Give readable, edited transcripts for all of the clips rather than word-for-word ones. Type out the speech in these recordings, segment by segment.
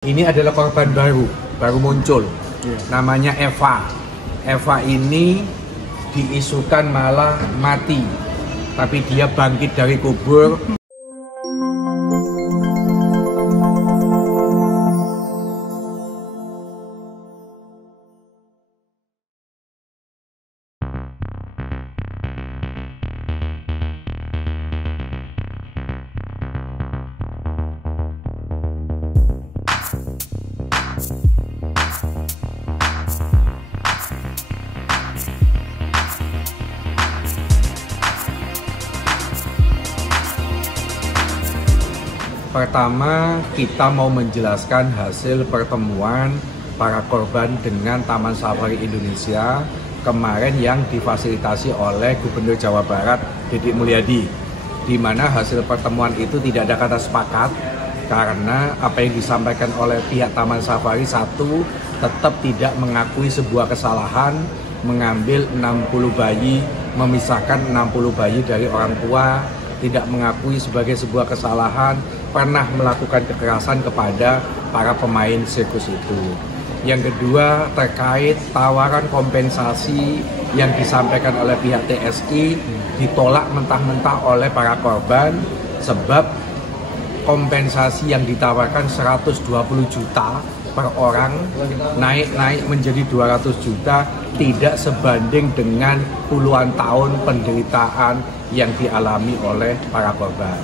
Ini adalah korban baru muncul, namanya Eva. Eva ini diisukan malah mati, tapi dia bangkit dari kubur. Pertama, kita mau menjelaskan hasil pertemuan para korban dengan Taman Safari Indonesia kemarin yang difasilitasi oleh Gubernur Jawa Barat Deddy Mulyadi, di mana hasil pertemuan itu tidak ada kata sepakat karena apa yang disampaikan oleh pihak Taman Safari, satu, tetap tidak mengakui sebuah kesalahan mengambil 60 bayi, memisahkan 60 bayi dari orang tua, tidak mengakui sebagai sebuah kesalahan pernah melakukan kekerasan kepada para pemain sirkus itu. Yang kedua, terkait tawaran kompensasi yang disampaikan oleh pihak TSI ditolak mentah-mentah oleh para korban, sebab kompensasi yang ditawarkan 120 juta per orang naik menjadi 200 juta tidak sebanding dengan puluhan tahun penderitaan yang dialami oleh para korban.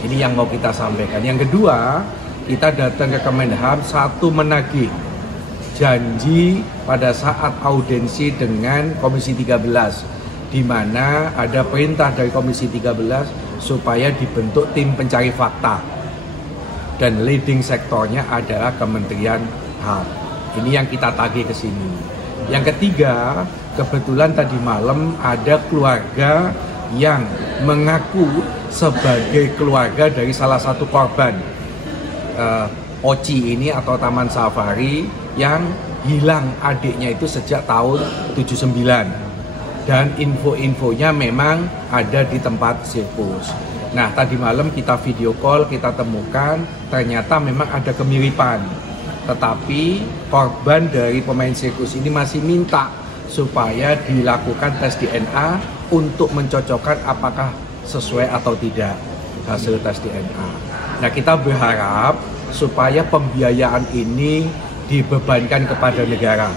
Ini yang mau kita sampaikan. Yang kedua, kita datang ke Kemenham, satu, menagih janji pada saat audiensi dengan Komisi 13, di mana ada perintah dari Komisi 13 supaya dibentuk tim pencari fakta, dan leading sektornya adalah Kementerian HAM. Ini yang kita tagih ke sini. Yang ketiga, kebetulan tadi malam ada keluarga yang mengaku sebagai keluarga dari salah satu korban OCI ini atau Taman Safari yang hilang adiknya itu sejak tahun 79, dan info-infonya memang ada di tempat sirkus. Nah, tadi malam kita video call, kita temukan ternyata memang ada kemiripan, tetapi korban dari pemain sirkus ini masih minta supaya dilakukan tes DNA untuk mencocokkan apakah sesuai atau tidak hasil tes DNA. Nah, kita berharap supaya pembiayaan ini dibebankan kepada negara,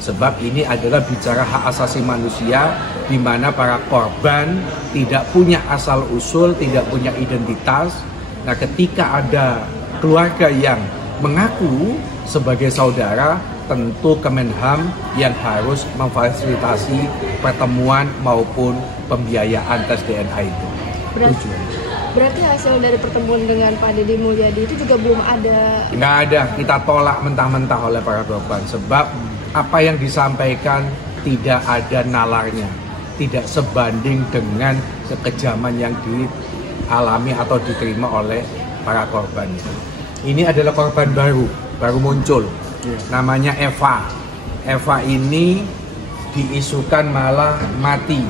sebab ini adalah bicara hak asasi manusia, di mana para korban tidak punya asal usul, tidak punya identitas. Nah, ketika ada keluarga yang mengaku sebagai saudara, tentu Kemenham yang harus memfasilitasi pertemuan maupun pembiayaan tes DNA itu. Berarti hasil dari pertemuan dengan Pak Deddy Mulyadi itu juga belum ada? Nggak ada, kita tolak mentah-mentah oleh para korban, sebab apa yang disampaikan tidak ada nalarnya, tidak sebanding dengan kekejaman yang dialami atau diterima oleh para korban. Ini adalah korban baru muncul, namanya Eva. Eva ini diisukan malah mati,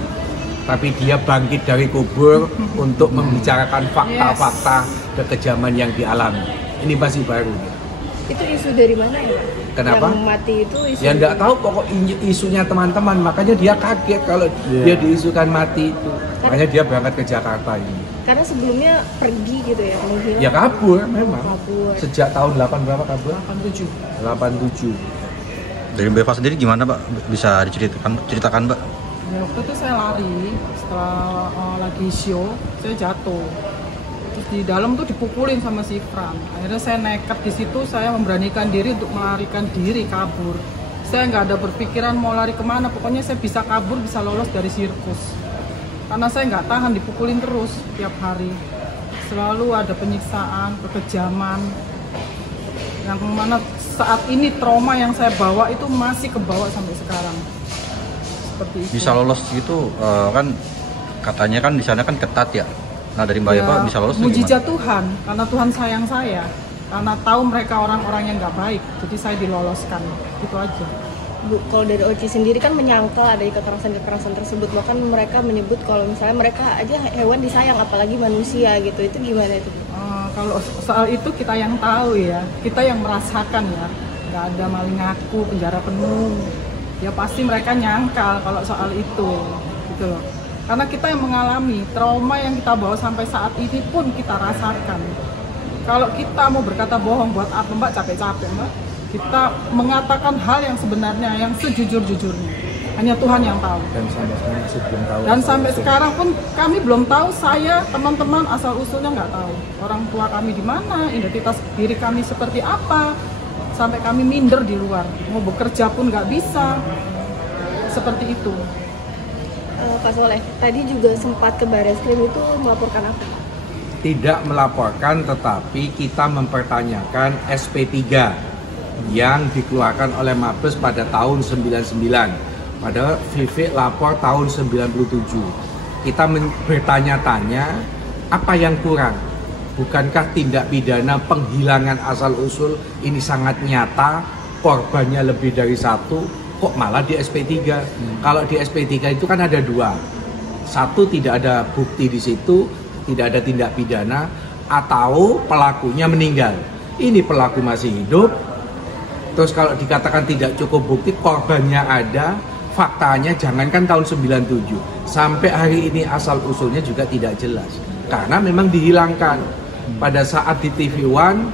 tapi dia bangkit dari kubur untuk membicarakan fakta-fakta kekejaman yang dialami. Ini masih baru. Itu isu dari mana ya? Kenapa? Yang mati itu isu? Ya nggak tahu, pokok isunya teman-teman, makanya dia kaget kalau dia diisukan mati itu. Makanya dia berangkat ke Jakarta ini. Karena sebelumnya pergi gitu ya, menghilang. Ya kabur memang. Kabur. Sejak tahun 8 berapa kabur? 87. Dari Mbak Eva sendiri gimana, Mbak? Bisa diceritakan, Mbak? Ya, waktu itu saya lari, setelah lagi show, saya jatuh. Terus di dalam tuh dipukulin sama si Fran. Akhirnya saya nekat di situ, saya memberanikan diri untuk melarikan diri, kabur. Saya nggak ada berpikiran mau lari kemana, pokoknya saya bisa kabur, bisa lolos dari sirkus. Karena saya nggak tahan dipukulin terus tiap hari. Selalu ada penyiksaan, kekejaman. Yang mana saat ini trauma yang saya bawa itu masih kebawa sampai sekarang. Seperti itu. Bisa lolos gitu kan katanya kan di sana kan ketat ya. Nah, dari Mbak Eva bisa lolos mujizat Tuhan, karena Tuhan sayang saya. Karena tahu mereka orang-orang yang nggak baik, jadi saya diloloskan. Itu aja. Bu, kalau dari OCI sendiri kan menyangkal ada kekerasan-kekerasan tersebut, bahkan mereka menyebut kalau misalnya mereka aja hewan disayang, apalagi manusia gitu. Itu gimana itu, Bu? Kalau soal itu kita yang tahu ya, kita yang merasakan ya. Nggak ada maling ngaku, penjara penuh. Ya pasti mereka nyangkal kalau soal itu, gitu loh. Karena kita yang mengalami trauma yang kita bawa sampai saat ini pun kita rasakan. Kalau kita mau berkata bohong buat apa Mbak, capek-capek Mbak. Kita mengatakan hal yang sebenarnya, yang sejujur-jujurnya. Hanya Tuhan yang tahu. Dan sampai sekarang masih belum tahu. Dan sampai sekarang pun kami belum tahu, saya, teman-teman asal usulnya nggak tahu. Orang tua kami di mana, identitas diri kami seperti apa. Sampai kami minder di luar, mau bekerja pun nggak bisa. Seperti itu. Pak Soleh, tadi juga sempat ke Barreskrim itu melaporkan apa? Tidak melaporkan, tetapi kita mempertanyakan SP3 yang dikeluarkan oleh Mabes pada tahun 99. Padahal Vivek lapor tahun 97. Kita bertanya-tanya apa yang kurang. Bukankah tindak pidana penghilangan asal-usul ini sangat nyata, korbannya lebih dari satu, kok malah di SP3? Kalau di SP3 itu kan ada dua. Satu, tidak ada bukti di situ, tidak ada tindak pidana, atau pelakunya meninggal. Ini pelaku masih hidup. Terus kalau dikatakan tidak cukup bukti, korbannya ada, faktanya jangankan tahun 97, sampai hari ini asal-usulnya juga tidak jelas. Karena memang dihilangkan. Pada saat di TV One,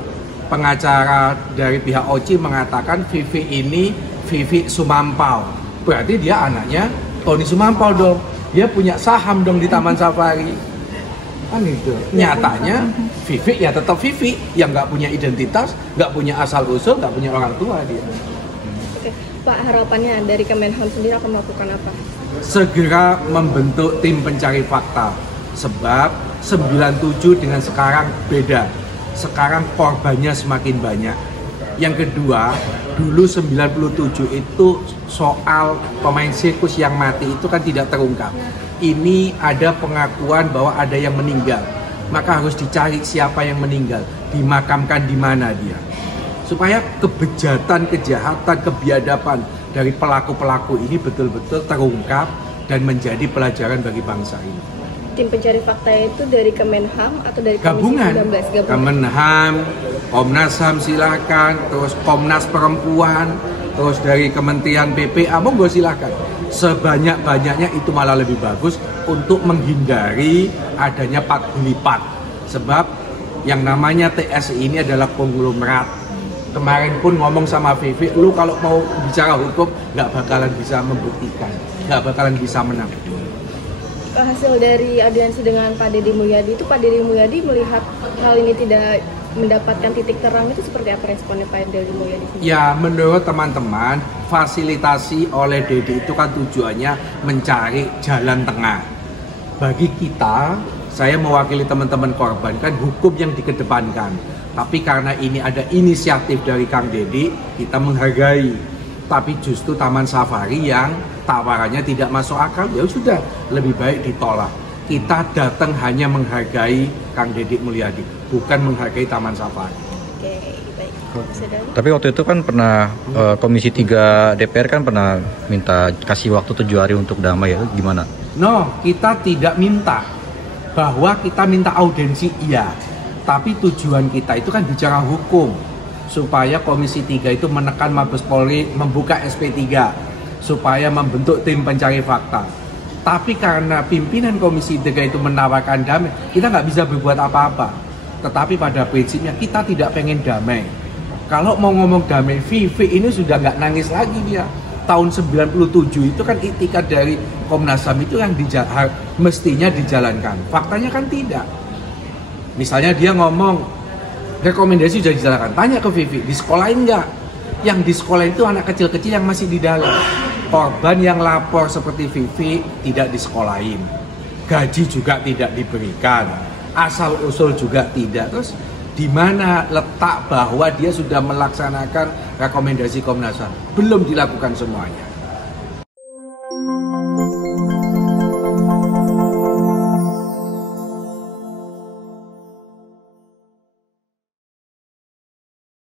pengacara dari pihak Oci mengatakan Vivi ini Vivi Sumampau. Berarti dia anaknya Tony Sumampau dong. Dia punya saham dong di Taman Safari. Kan gitu. Nyatanya Vivi ya tetap Vivi yang nggak punya identitas, nggak punya asal-usul, nggak punya orang tua dia. Oke, Pak, harapannya dari Kemenhan sendiri akan melakukan apa? Segera membentuk tim pencari fakta. Sebab 97 dengan sekarang beda. Sekarang korbannya semakin banyak. Yang kedua, dulu 97 itu soal pemain sirkus yang mati itu kan tidak terungkap. Ini ada pengakuan bahwa ada yang meninggal. Maka harus dicari siapa yang meninggal, dimakamkan di mana dia. Supaya kebejatan, kejahatan, kebiadaban dari pelaku-pelaku ini betul-betul terungkap dan menjadi pelajaran bagi bangsa ini. Tim pencari fakta itu dari Kemenham atau dari Gabungan. Komisi 19? Kemenham, Komnas HAM silakan, terus Komnas Perempuan, terus dari Kementerian PPA, monggo silakan. Sebanyak-banyaknya itu malah lebih bagus untuk menghindari adanya pat gulipat. Sebab yang namanya TSI ini adalah konglomerat. Kemarin pun ngomong sama Vivi, lu kalau mau bicara hukum nggak bakalan bisa membuktikan, nggak bakalan bisa menang. Hasil dari audiensi dengan Pak Deddy Mulyadi itu, Pak Deddy Mulyadi melihat hal ini tidak mendapatkan titik terang, itu seperti apa responnya Pak Deddy Mulyadi? Ya, menurut teman-teman, fasilitasi oleh Deddy itu kan tujuannya mencari jalan tengah. Bagi kita, saya mewakili teman-teman korban, kan hukum yang dikedepankan. Tapi karena ini ada inisiatif dari Kang Deddy, kita menghargai. Tapi justru Taman Safari yang tawarannya tidak masuk akal, ya sudah, lebih baik ditolak. Kita datang hanya menghargai Kang Deddy Mulyadi, bukan menghargai Taman Safari. Oke, baik. Tapi waktu itu kan pernah Komisi 3 DPR kan pernah minta kasih waktu 7 hari untuk damai, ya gimana? No, kita tidak minta. Bahwa kita minta audiensi, iya. Tapi tujuan kita itu kan bicara hukum. Supaya Komisi 3 itu menekan Mabes Polri membuka SP3. Supaya membentuk tim pencari fakta. Tapi karena pimpinan Komisi 3 itu menawarkan damai, kita nggak bisa berbuat apa-apa. Tetapi pada prinsipnya kita tidak pengen damai. Kalau mau ngomong damai, Vivi ini sudah nggak nangis lagi dia. Tahun 97 itu kan itikat dari Komnas HAM itu yang mestinya dijalankan. Faktanya kan tidak. Misalnya dia ngomong, rekomendasi sudah dijalankan. Tanya ke Vivi, di sekolahin nggak? Yang di sekolah itu anak kecil-kecil yang masih di dalam. Korban yang lapor seperti Vivi tidak disekolahin. Gaji juga tidak diberikan. Asal-usul juga tidak. Terus di mana letak bahwa dia sudah melaksanakan rekomendasi Komnas HAM? Belum dilakukan semuanya.